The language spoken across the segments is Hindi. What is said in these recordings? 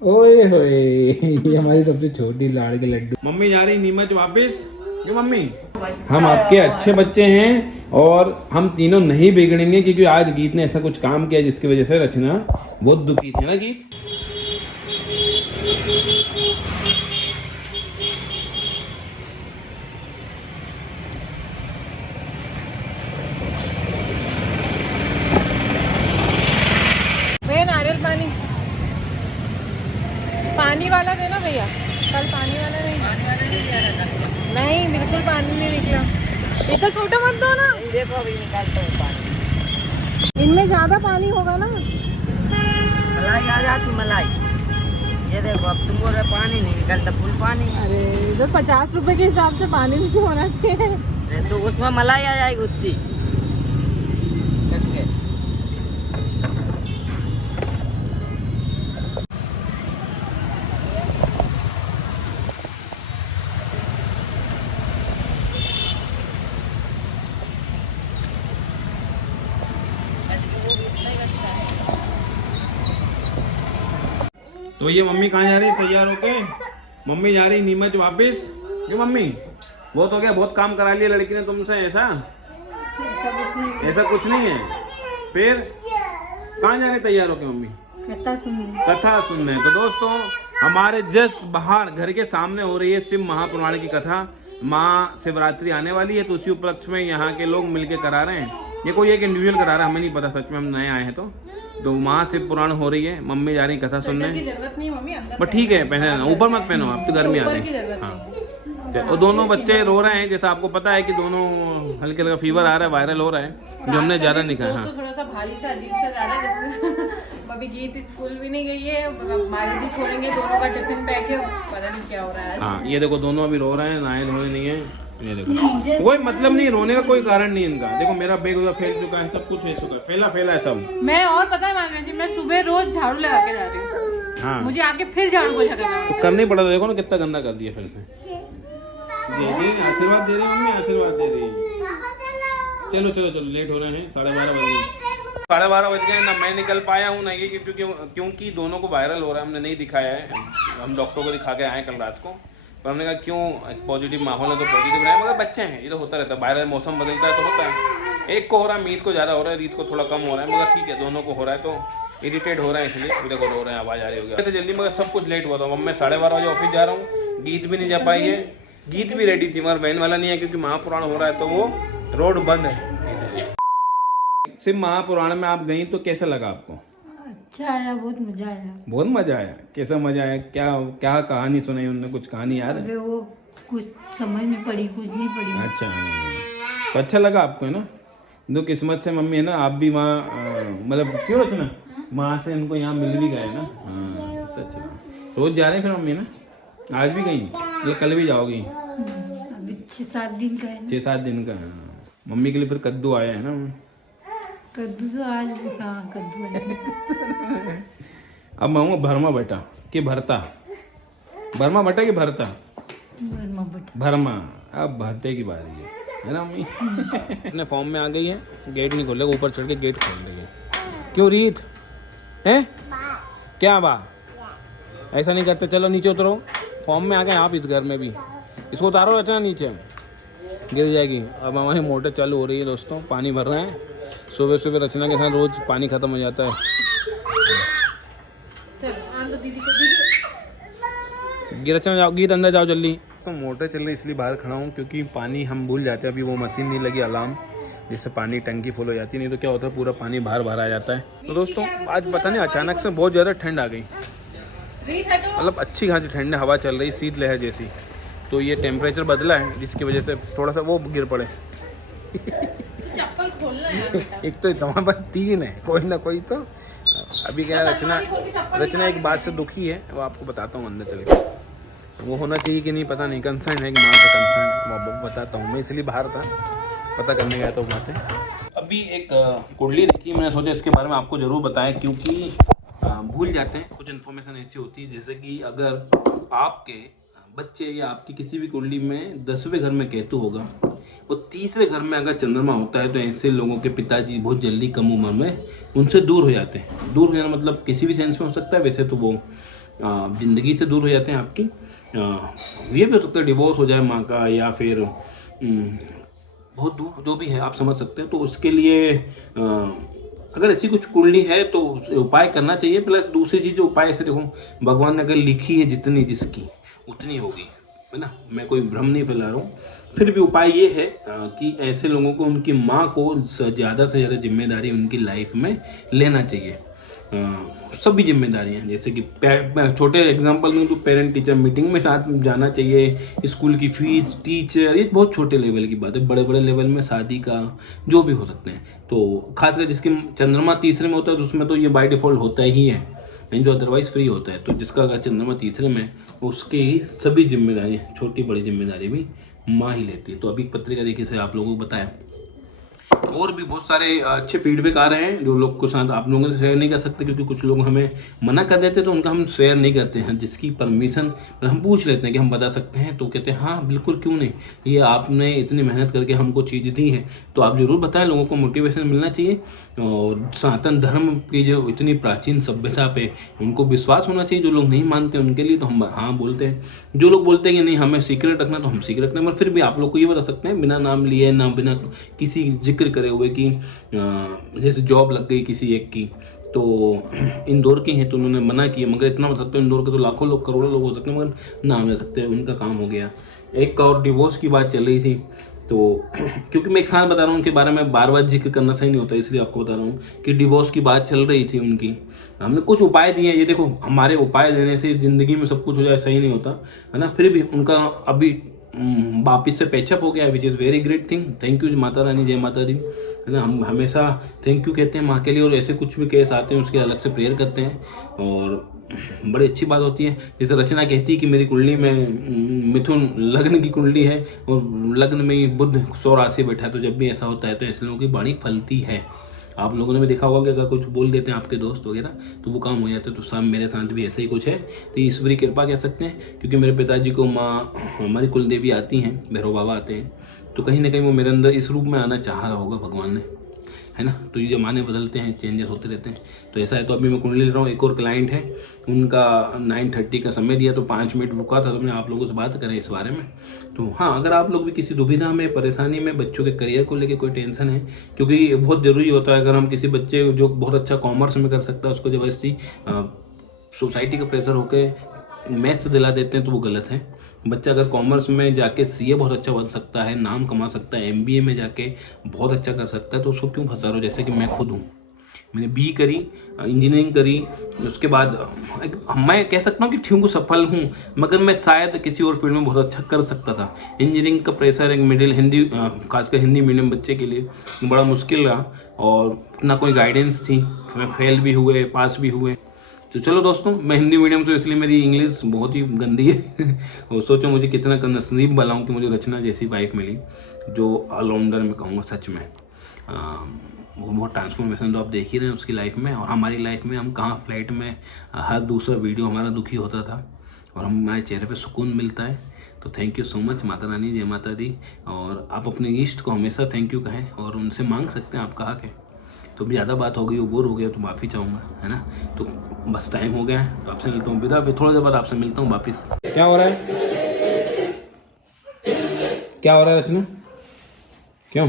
ओए होए ये हमारी सबसे छोटी लाड़ के लड्डू। मम्मी जा रही नीमच वापस। क्यों मम्मी? हम आपके अच्छे बच्चे हैं और हम तीनों नहीं बिगड़ेंगे, क्योंकि आज गीत ने ऐसा कुछ काम किया जिसकी वजह से रचना बहुत दुखी थी ना गीत। भैया नारियल पानी, पानी वाला देना भैया। कल पानी वाला नहीं, नहीं बिल्कुल पानी नहीं निकला। इतना छोटा मत दो ना। देखो अभी निकालता हूँ पानी। इनमें ज्यादा पानी होगा ना। मलाई आ जाती मलाई। ये देखो अब तुम बोल रहे पानी नहीं निकलता, फुल पानी। अरे इधर 50 रुपए के हिसाब से पानी नहीं होना चाहिए। तो उसमें मलाई आ जाएगी उतनी। तो ये मम्मी कहाँ जा रही है तैयार होके? मम्मी जा रही नीमच वापस। क्यों मम्मी? बहुत हो गया, बहुत काम करा लिया लड़की ने तुमसे। ऐसा ऐसा कुछ नहीं है। फिर कहाँ जा रही तैयार होके मम्मी? कथा सुनने। तो दोस्तों हमारे जस्ट बाहर घर के सामने हो रही है शिव महापुराण की कथा। माँ शिवरात्रि आने वाली है तो उसी उपलक्ष्य में यहाँ के लोग मिलके करा रहे हैं। ये कोई एक इंडिविजुअल करा रहा है, हमें नहीं पता, सच में हम नए आए हैं। तो माँ शिव पुराण हो रही है, मम्मी जा रही कथा सुनने। बट ठीक है, पहने ना, ऊपर मत पहनो, आप तो गर्मी आ रही। हाँ, और दोनों बच्चे रो रहे हैं, जैसा आपको पता है कि दोनों हल्के हल्का फीवर आ रहा है, वायरल हो रहा है, जो हमने ज्यादा नहीं खाया। थोड़ा सा भारी सा अजीब सा जा रहा है जैसे। अभी गीत स्कूल भी नहीं गई है, माली जी छोड़ेंगे, दोनों का टिफिन पैक है, पता नहीं क्या हो रहा है। हाँ ये देखो दोनों अभी रो रहे हैं, नहाए धोए नहीं है। ये देखो कोई मतलब नहीं, रोने का कोई कारण नहीं इनका। देखो मेरा बैग उधर फैल चुका है, सब कुछ फैल चुका है, फैला फैला है सब। मैं और पता है मालूम जी, मैं सुबह रोज झाड़ू लगा के जाती हूँ। हाँ मुझे आके फिर झाड़ू पोछा करना है। तो करना ही पड़ा। देखो ना कितना गंदा कर दिया फिर से। जी जी आशीर्वाद दे रही मम्मी, आशीर्वाद दे रही। चलो चलो चलो, लेट हो रहे हैं, 12:30 बज गए। 12:30 बज गए ना, मैं निकल पाया हूँ ना ये, क्योंकि दोनों को वायरल हो रहा है, हमने नहीं दिखाया है। हम डॉक्टर को दिखा के आए कल रात को, पर हमने कहा क्यों, पॉजिटिव माहौल है तो पॉजिटिव रहे, मगर बच्चे हैं, ये तो होता रहता है, वायरल मौसम बदलता है तो होता है। एक को हो रहा है, मीत को ज़्यादा हो रहा है, रीत को थोड़ा कम हो रहा है, मगर ठीक है दोनों को हो रहा है तो इरिटेट हो रहा है, इसलिए अभी देखो रो रहे हैं, आवाज़ आ रही होगी ऐसे जल्दी, मगर सब कुछ लेट हुआ था। मैं 12:30 बजे ऑफिस जा रहा हूँ, गीत भी नहीं जा पाई है। गीत भी रेडी थी मगर वैन वाला नहीं है, क्योंकि महापुराण हो रहा है तो वो रोड बंद है इसलिए। सिर्फ महापुराण में आप गई तो कैसा लगा आपको? अच्छा आया, बहुत मजा आया। बहुत मजा आया। कैसा मजा आया? क्या क्या कहानी सुनाई उन्होंने? कुछ कहानी याद है? अरे वो कुछ समझ में पड़ी, कुछ नहीं पड़ी। अच्छा तो अच्छा लगा आपको है ना? दो किस्मत से मम्मी है ना, आप भी वहाँ मतलब क्यों रचना वहाँ से इनको यहाँ मिल भी गए ना। हाँ सच। रोज जा रहे हैं फिर मम्मी ना? आज भी गई मतलब कल भी जाओगी? अभी 6-7 दिन का है ना। 6-7 दिन का। हाँ। मम्मी के लिए फिर कद्दू आया है ना? कद्दू तो आज, हाँ कद्दू है। अब मैं हूँ भरमा बेटा कि भरता? भरमा बेटा कि भरता? भरमा बटा। भरमा। अब भरते की बारी है ना मम्मी? अपने फॉर्म में आ गई है, गेट नहीं खोलेगा, ऊपर चढ़ के गेट खोल देगी। क्यों रीत है क्या बा? ऐसा नहीं करते, चलो नीचे उतरो। फॉर्म में आ गए आप इस घर में भी, इसको उतारो रचना, नीचे गिर जाएगी। अब हमारी मोटर चालू हो रही है दोस्तों, पानी भर रहे हैं। सुबह सुबह रचना के साथ रोज पानी खत्म हो जाता है। रचना जाओ, गीत अंदर जाओ जल्दी। तो मोटर चल रही इसलिए बाहर खड़ा हूँ, क्योंकि पानी हम भूल जाते हैं। अभी वो मशीन नहीं लगी अलार्म, जिससे पानी टंकी फुल हो जाती है, नहीं तो क्या होता है पूरा पानी बाहर बाहर आ जाता है। तो दोस्तों आज पता नहीं अचानक से बहुत ज़्यादा ठंड आ गई, मतलब अच्छी खासी ठंड है, हवा चल रही शीत लहर जैसी। तो ये टेम्परेचर बदला है जिसकी वजह से थोड़ा सा वो गिर पड़े। चप्पल खोलना है। एक तो तुम्हारे पास 3 है, कोई ना कोई तो। अभी क्या रचना एक बात से दुखी है, वो आपको बताता हूँ अंदर चल के। वो होना चाहिए कि नहीं पता नहीं, कंसर्न है कि माँ का कंसर्न, वो बताता हूँ। मैं इसलिए बाहर था, पता करने गया था वो बातें। अभी एक कुंडली देखी, मैंने सोचा इसके बारे में आपको ज़रूर बताएं, क्योंकि भूल जाते हैं। कुछ इन्फॉर्मेशन ऐसी होती है जैसे कि अगर आपके बच्चे या आपकी किसी भी कुंडली में 10वें घर में केतु होगा, वो 30वें घर में अगर चंद्रमा होता है, तो ऐसे लोगों के पिताजी बहुत जल्दी कम उम्र में उनसे दूर हो जाते हैं। दूर हो जाना मतलब किसी भी सेंस में हो सकता है, वैसे तो वो ज़िंदगी से दूर हो जाते हैं आपकी। ये भी हो सकता है डिवोर्स हो जाए माँ का, या फिर बहुत दूर जो भी है आप समझ सकते हैं। तो उसके लिए अगर ऐसी कुछ कुंडली है तो उपाय करना चाहिए। प्लस दूसरी चीज़ उपाय से देखो, भगवान ने अगर लिखी है जितनी जिसकी उतनी होगी, है ना। मैं कोई भ्रम नहीं फैला रहा हूँ। फिर भी उपाय ये है कि ऐसे लोगों को उनकी माँ को ज़्यादा से ज़्यादा जिम्मेदारी उनकी लाइफ में लेना चाहिए। सभी जिम्मेदारियाँ, जैसे कि छोटे एग्जांपल में तो पेरेंट टीचर मीटिंग में साथ जाना चाहिए, स्कूल की फीस, टीचर, ये बहुत छोटे लेवल की बात है। बड़े बड़े लेवल में शादी का जो भी हो सकते हैं, तो खासकर जिसकी चंद्रमा तीसरे में होता है तो उसमें तो ये बाय डिफ़ॉल्ट होता ही है, जो अदरवाइज फ्री होता है। तो जिसका अगर चंद्रमा तीसरे में, उसके ही सभी जिम्मेदारी, छोटी बड़ी जिम्मेदारी भी माँ ही लेती है। तो अभी पत्रिका देखिए से आप लोगों को बताया, और भी बहुत सारे अच्छे फीडबैक आ रहे हैं जो लोग को साथ आप लोगों से शेयर नहीं कर सकते, क्योंकि कुछ लोग हमें मना कर देते तो उनका हम शेयर नहीं करते हैं। जिसकी परमिशन हम पूछ लेते हैं कि हम बता सकते हैं, तो कहते हैं हाँ बिल्कुल, क्यों नहीं, ये आपने इतनी मेहनत करके हमको चीज़ दी है तो आप ज़रूर बताएं। लोगों को मोटिवेशन मिलना चाहिए, और सनातन धर्म की जो इतनी प्राचीन सभ्यता पे उनको विश्वास होना चाहिए। जो लोग नहीं मानते उनके लिए तो हम हाँ बोलते हैं। जो लोग बोलते हैं कि नहीं हमें सीक्रेट रखना, तो हम सीक्रेट रखते हैं। पर फिर भी आप लोग को ये बता सकते हैं बिना नाम लिए, ना बिना किसी जिक्र करे हुए कि जैसे जॉब लग गई किसी एक की, तो इंदौर की है तो उन्होंने मना किया, मगर इतना बता सकते हो इंदौर के तो लाखों लोग, करोड़ों लोग हो सकते हैं, मगर नाम ले सकते हैं, उनका काम हो गया। एक का और डिवोर्स की बात चल रही थी, तो क्योंकि मैं एक साल बता रहा हूँ उनके बारे में, बार बार जिक्र करना सही नहीं होता, इसलिए आपको बता रहा हूँ कि डिवोर्स की बात चल रही थी उनकी। हमने कुछ उपाय दिए। ये देखो, हमारे उपाय देने से ज़िंदगी में सब कुछ हो जाए सही नहीं होता, है ना। फिर भी उनका अभी वापिस से पैचअप हो गया, which is very great thing. Thank you Mata Rani, जय माता दी, है ना। हम हमेशा थैंक यू कहते हैं माँ के लिए, और ऐसे कुछ भी केस आते हैं उसके अलग से प्रेयर करते हैं, और बड़ी अच्छी बात होती है। जैसे रचना कहती है कि मेरी कुंडली में मिथुन लग्न की कुंडली है, और लग्न में ही बुध 100 राशि बैठा है, तो जब भी ऐसा होता है तो ऐसे लोगों की वाणी फलती है। आप लोगों ने भी देखा होगा कि अगर कुछ बोल देते हैं आपके दोस्त वगैरह तो वो काम हो जाता है। तो सब मेरे साथ भी ऐसा ही कुछ है, तो ईश्वरी कृपा कह सकते हैं, क्योंकि मेरे पिताजी को माँ, हमारी कुल देवी आती हैं, भैरव बाबा आते हैं, तो कहीं ना कहीं वो मेरे अंदर इस रूप में आना चाहा होगा भगवान ने, है ना। तो ये ज़माने बदलते हैं, चेंजेस होते रहते हैं, तो ऐसा है। तो अभी मैं कुंडली ले रहा हूँ। एक और क्लाइंट है, उनका 9:30 का समय दिया, तो 5 मिनट रुका था, तो मैंने आप लोगों से बात करें इस बारे में। तो हाँ, अगर आप लोग भी किसी दुविधा में, परेशानी में, बच्चों के करियर को लेकर कोई टेंशन है, क्योंकि बहुत ज़रूरी होता है। अगर हम किसी बच्चे जो बहुत अच्छा कॉमर्स में कर सकता है उसको जबरदस्ती सोसाइटी का प्रेशर होकर मैथ्स से दिला देते हैं, तो वो गलत है। बच्चा अगर कॉमर्स में जाके सीए बहुत अच्छा बन सकता है, नाम कमा सकता है, एमबीए में जाके बहुत अच्छा कर सकता है, तो उसको क्यों फंसा रहे हो। जैसे कि मैं खुद हूँ, मैंने बी करी, इंजीनियरिंग करी, उसके बाद मैं कह सकता हूँ कि ठीक हूँ, सफल हूँ, मगर मैं शायद किसी और फील्ड में बहुत अच्छा कर सकता था। इंजीनियरिंग का प्रेशर एक मिडिल हिंदी, खासकर हिंदी मीडियम बच्चे के लिए बड़ा मुश्किल रहा, और ना कोई गाइडेंस थी, फेल भी हुए, पास भी हुए। तो चलो दोस्तों, मैं हिंदी मीडियम, तो इसलिए मेरी इंग्लिश बहुत ही गंदी है और सोचो मुझे कितना नसीब वाला हूँ कि मुझे रचना जैसी वाइफ मिली, जो ऑलराउंडर में कहूँगा सच में। वो बहुत ट्रांसफॉर्मेशन तो आप देख ही रहे हैं उसकी लाइफ में, और हमारी लाइफ में हम कहाँ फ्लैट में हर दूसरा वीडियो हमारा दुखी होता था, और हमारे चेहरे पे सुकून मिलता है। तो thank you so much Mata Rani, जय माता दी। और आप अपने इष्ट को हमेशा थैंक यू कहें, और उनसे मांग सकते हैं आप कहा के। तो ज़्यादा बात हो गई, वो बोर हो गया तो माफ़ी चाहूँगा, है ना। तो बस टाइम हो गया है, तो आपसे मिलता हूँ विदा, फिर थोड़ा देर बाद आपसे मिलता हूँ वापस। क्या हो रहा है, क्या हो रहा है रचना, क्यों?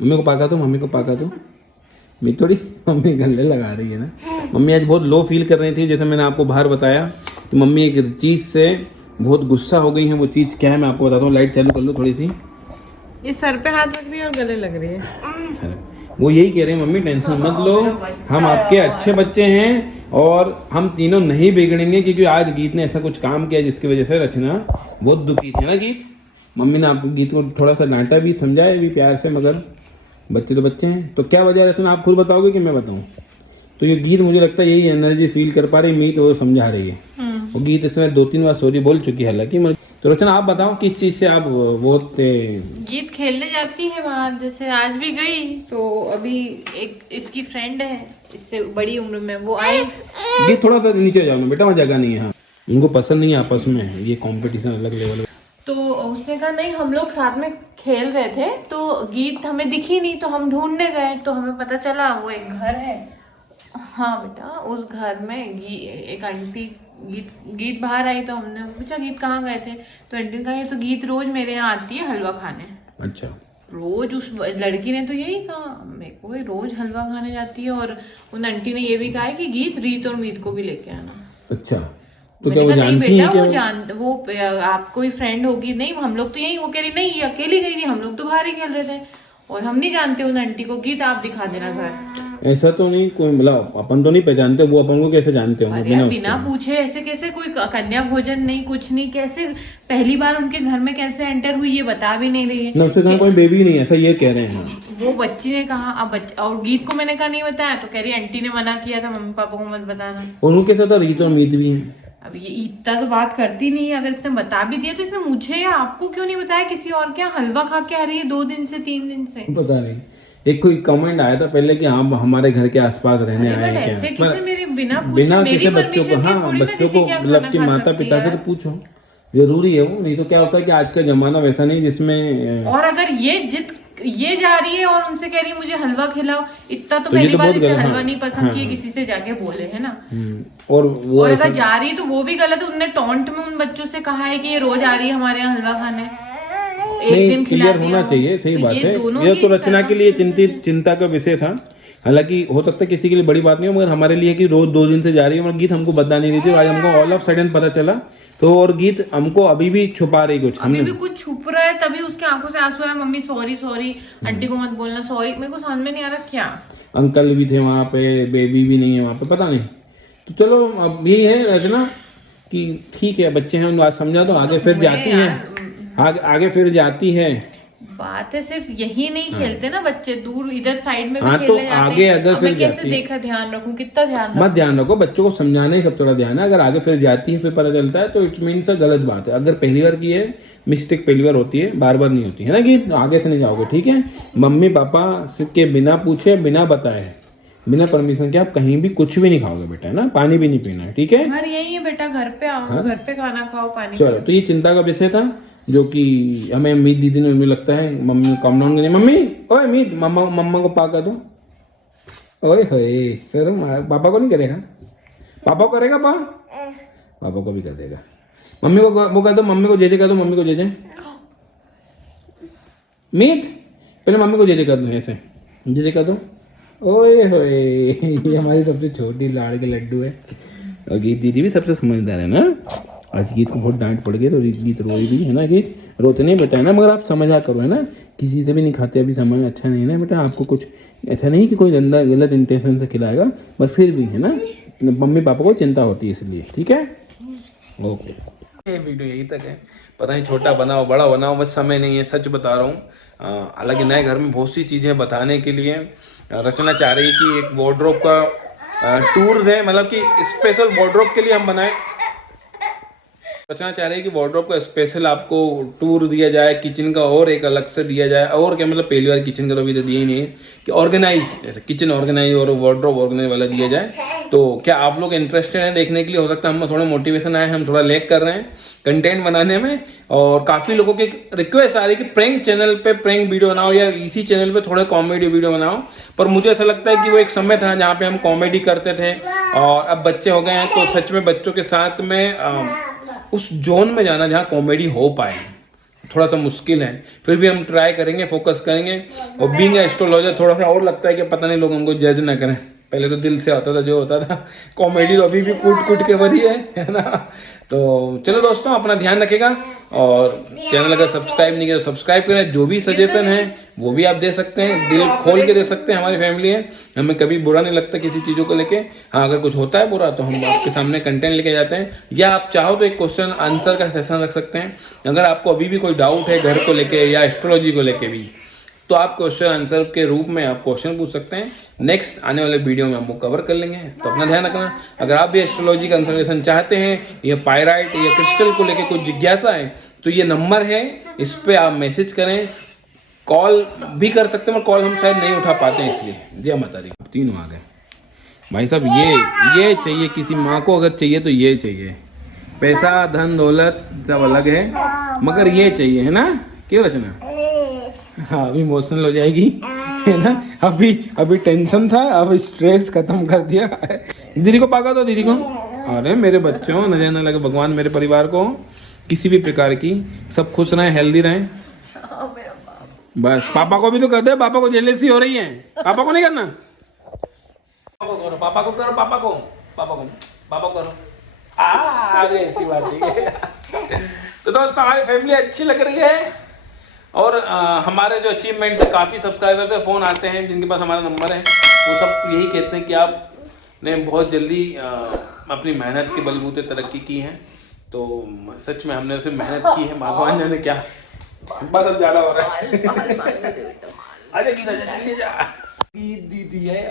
मम्मी को पाका दो, मम्मी को पाका दो। मैं थोड़ी, मम्मी गले लगा रही है ना। मम्मी आज बहुत लो फील कर रही थी, जैसे मैंने आपको बाहर बताया कि मम्मी एक चीज़ से बहुत गुस्सा हो गई है। वो चीज़ क्या है मैं आपको बताता हूँ। लाइट चालू कर लो थोड़ी सी। ये सर पे हाथ रख रही है और गले लग रही है। वो यही कह रहे हैं मम्मी टेंशन मत लो, हम आपके अच्छे बच्चे हैं और हम तीनों नहीं बिगड़ेंगे, क्योंकि आज गीत ने ऐसा कुछ काम किया जिसकी वजह से रचना बहुत दुखी थी ना। गीत, मम्मी ने आपको गीत को थोड़ा सा डांटा भी, समझाया भी प्यार से, मगर बच्चे तो बच्चे हैं। तो क्या वजह रचना आप खुद बताओगे कि मैं बताऊं? तो ये गीत मुझे लगता है यही एनर्जी फील कर पा रही, मीत वो समझा रही है। और गीत इसमें 2-3 बार सॉरी बोल चुकी है हालांकि। तो रचना आप बताओ किस चीज से आप बहुत गीत खेलने जाती है बाहर, जैसे आज भी गई। तो अभी एक इसकी फ्रेंड है इससे बड़ी उम्र में, वो आई। गीत थोड़ा सा नीचे जाओ ना बेटा, वहाँ जगह नहीं है। हाँ, उनको पसंद नहीं है आपस में ये कंपटीशन अलग लेवल। तो उसने कहा नहीं, हम लोग साथ में खेल रहे थे तो गीत हमें दिखी नहीं, तो हम ढूंढने गए, तो हमें पता चला वो एक घर है हाँ बेटा, उस घर में एक आंटी गीत बाहर आई, तो हमने पूछा गीत कहाँ गए थे, तो आंटी ने कहा ये तो गीत रोज मेरे यहाँ आती है हलवा खाने। अच्छा। रोज उस लड़की ने तो यही कहा मेरे को, ये रोज हलवा खाने जाती है, और उन आंटी ने ये भी कहा है कि गीत रीत और मीत को भी लेके आना। अच्छा, तो क्या मैंने वो कहा नहीं जानती बेटा, है वो आप कोई फ्रेंड होगी, नहीं हम लोग तो यही, वो कह रही नहीं ये अकेली गई थी, हम लोग तो बाहर ही खेल रहे थे और हम नहीं जानते उन आंटी को, गीत आप दिखा देना घर। ऐसा तो नहीं कोई, मतलब अपन तो नहीं पहचानते, वो अपन को कैसे जानते होंगे बिना पूछे ऐसे कैसे, कोई कन्या भोजन नहीं, कुछ नहीं, कैसे पहली बार उनके घर में कैसे एंटर हुई ये बता भी नहीं रही है। उससे कहा कोई बेबी नहीं, ऐसा ये कह रहे हैं। वो बच्ची ने कहा, अब और गीत को मैंने कहा नहीं बताया, तो कह रही आंटी ने मना किया था मम्मी पापा को मत बताना। उनके साथ तो रीत और मीत भी है। अब ये इतना तो बात करती नहीं है, अगर इसने बता भी दिया तो इसने मुझे या आपको क्यों नहीं बताया, किसी और क्या हलवा खा के आ रही है 2 दिन से 3 दिन से। पता नहीं, एक कोई कमेंट आया था पहले कि आप हमारे घर के आसपास रहने आए हैं ऐसे क्या, किसी मेरे बिना किसी बच्चों को, हाँ बच्चों को मतलब कि माता पिता से तो पूछो, जरूरी है वो, नहीं तो क्या होता है कि आज का जमाना वैसा नहीं जिसमें, और अगर ये जा रही है और उनसे कह रही है मुझे हलवा खिलाओ, इतना तो पहली बार इसे हलवा नहीं पसंद किया किसी से जाके बोले है ना। और वो अगर जा रही है तो वो भी गलत है, उनने टॉन्ट में उन बच्चों से कहा है कि ये रोज आ रही है हमारे यहाँ हलवा खाने, एक दिन खिला क्लियर होना चाहिए, सही बात है। ये तो रचना के लिए चिंता का विषय था, हालांकि हो सकता है किसी के लिए बड़ी बात नहीं हो, मगर हमारे लिए कि रोज 2 दिन से जा रही है, और गीत हमको बता नहीं रही थी, आज हमको ऑल ऑफ सडन पता चला, तो और गीत हमको अभी भी छुपा रही कुछ, अभी भी कुछ छुप रहा है, तभी उसके आंखों से आंसू आया, मम्मी सॉरी सॉरी, आंटी को मत बोलना सॉरी, मेरे को समझ में नहीं आ रहा क्या। अंकल भी थे वहाँ पे, बेबी भी नहीं है वहाँ पे, पता नहीं, तो चलो अब यही है रचना कि ठीक है बच्चे हैं, बात समझा दो, आगे फिर जाती है, आगे फिर जाती है। बात है सिर्फ यही नहीं खेलते ना बच्चे, दूर इधर साइड में भी हाँ, खेलने तो जाते आगे हैं। अगर अब फिर मैं कैसे जाती, देखा ध्यान रखूं, कितना ध्यान मत ध्यान रखो, बच्चों को समझाने ही सब थोड़ा ध्यान है, अगर आगे फिर जाती है फिर पता चलता है तो इट मीन्स गलत बात है। अगर पहली बार की है मिस्टेक, पहली बार होती है, बार बार नहीं होती है ना, कि आगे से नहीं जाओगे, ठीक है। मम्मी पापा के बिना पूछे, बिना बताए, बिना परमिशन के आप कहीं भी कुछ भी नहीं खाओगे बेटा, है ना, पानी भी नहीं पीना है, ठीक है। घर यही है बेटा, घर पे आओ, घर पे खाना खाओ, पानी। चलो, तो ये चिंता का विषय था जो कि हमें मीत दीदी ने, मुझे लगता है मम्मी कम डाउन करिए, मम्मी ओए मीत मम्मा को पा कर दो, ओए होए सर, पापा को नहीं करेगा, पापा को करेगा, पापा को भी कर देगा, मम्मी को वो कर दो, मम्मी को जे कर दो, मम्मी को जे मीत, पहले मम्मी को जे कर दो, ऐसे जे कर दो, ओए होए ये हमारी सबसे छोटी लाड़ के लड्डू है, और गीत दीदी भी सबसे समझदार है ना। आज गीत को बहुत डांट पड़ गई तो गीत रोई भी है ना, गीत रोते नहीं बेटा, है ना, मगर आप समझा करो, है ना, किसी से भी नहीं खाते अभी, समझ अच्छा नहीं है ना बेटा, आपको कुछ ऐसा नहीं कि कोई गलत इंटेंशन से खिलाएगा, बस फिर भी है ना, मम्मी पापा को चिंता होती है इसलिए, ठीक है। ओके, ये वीडियो यही तक है, पता नहीं छोटा बनाओ बड़ा बनाओ, बस समय नहीं है, सच बता रहा हूँ। हालांकि नए घर में बहुत सी चीज़ें बताने के लिए रचना चाह रही है कि एक वार्डरोब का टूर दें, मतलब कि स्पेशल वार्डरोब के लिए हम बनाएं। रचना चाह रही है कि वार्डरोब का स्पेशल आपको टूर दिया जाए, किचन का और एक अलग से दिया जाए, और क्या मतलब पहली बार किचन का तो अभी तो दिया ही नहीं है, कि ऑर्गेनाइज, जैसे किचन ऑर्गेनाइज और वार्डरोब ऑर्गेनाइज वाला दिया जाए। तो क्या आप लोग इंटरेस्टेड हैं देखने के लिए? हो सकता है हम थोड़ा मोटिवेशन आए, हम थोड़ा लेक कर रहे हैं कंटेंट बनाने में, और काफ़ी लोगों की रिक्वेस्ट आ रही है कि प्रैंक चैनल पे प्रैंक वीडियो बनाओ, या इसी चैनल पे थोड़े कॉमेडी वीडियो बनाओ। पर मुझे ऐसा लगता है कि वो एक समय था जहाँ पे हम कॉमेडी करते थे, और अब बच्चे हो गए हैं तो सच में बच्चों के साथ में उस जोन में जाना जहाँ कॉमेडी हो पाए थोड़ा सा मुश्किल है, फिर भी हम ट्राई करेंगे, फोकस करेंगे। और बीइंग एस्ट्रोलॉजर थोड़ा सा और लगता है कि पता नहीं लोग हमको जज ना करें, पहले तो दिल से होता था जो होता था, कॉमेडी तो अभी भी कूट के भरी है ना। तो चलो दोस्तों, अपना ध्यान रखेगा, और चैनल अगर सब्सक्राइब नहीं किया तो सब्सक्राइब करें। जो भी सजेशन है वो भी आप दे सकते हैं, दिल खोल के दे सकते हैं, हमारी फैमिली है, हमें कभी बुरा नहीं लगता किसी चीज़ों को लेके। हाँ, अगर कुछ होता है बुरा तो हम आपके सामने कंटेंट लेके जाते हैं, या आप चाहो तो एक क्वेश्चन आंसर का सेशन रख सकते हैं। अगर आपको अभी भी कोई डाउट है घर को लेके या एस्ट्रोलॉजी को लेके भी, तो आप क्वेश्चन आंसर के रूप में आप क्वेश्चन पूछ सकते हैं। नेक्स्ट आने वाले वीडियो में हम वो कवर कर लेंगे, तो अपना ध्यान रखना। अगर आप भी एस्ट्रोलॉजी कंसल्टेशन चाहते हैं, या पायराइट या क्रिस्टल को लेके कुछ जिज्ञासा है, तो ये नंबर है, इस पर आप मैसेज करें, कॉल भी कर सकते हैं, पर कॉल हम शायद नहीं उठा पाते हैं, इसलिए। जय माता दी। तीनों आ गए भाई साहब, ये चाहिए किसी माँ को, अगर चाहिए तो ये चाहिए, पैसा धन दौलत सब अलग है, मगर ये चाहिए, है ना, क्यों रचना? हाँ, अभी इमोशनल हो जाएगी, है ना। अभी टेंशन था, अब स्ट्रेस खत्म कर दिया। दीदी को पाका दो, दीदी को। अरे मेरे बच्चों, न जाने लगे भगवान मेरे परिवार को किसी भी प्रकार की, सब खुश रहें, हेल्दी रहें। बस पापा को भी तो कर दे, पापा को जेलेसी हो रही है। पापा को नहीं करना, पापा को करो, पापा को करो, पापा को, पापा को, पापा करो। अरे ऐसी बात नहीं है। तो दोस्तों हमारी फैमिली अच्छी लग रही है, और हमारे जो अचीवमेंट है, काफ़ी सब्सक्राइबर्स से फ़ोन आते हैं जिनके पास हमारा नंबर है, वो सब यही कहते हैं कि आपने बहुत जल्दी अपनी मेहनत के बलबूते तरक्की की है। तो सच में हमने उसे मेहनत की है, भगवान जाने क्या, बस अब ज़्यादा हो रहा है। आजा गीता, जल्दी जा, दीदी है।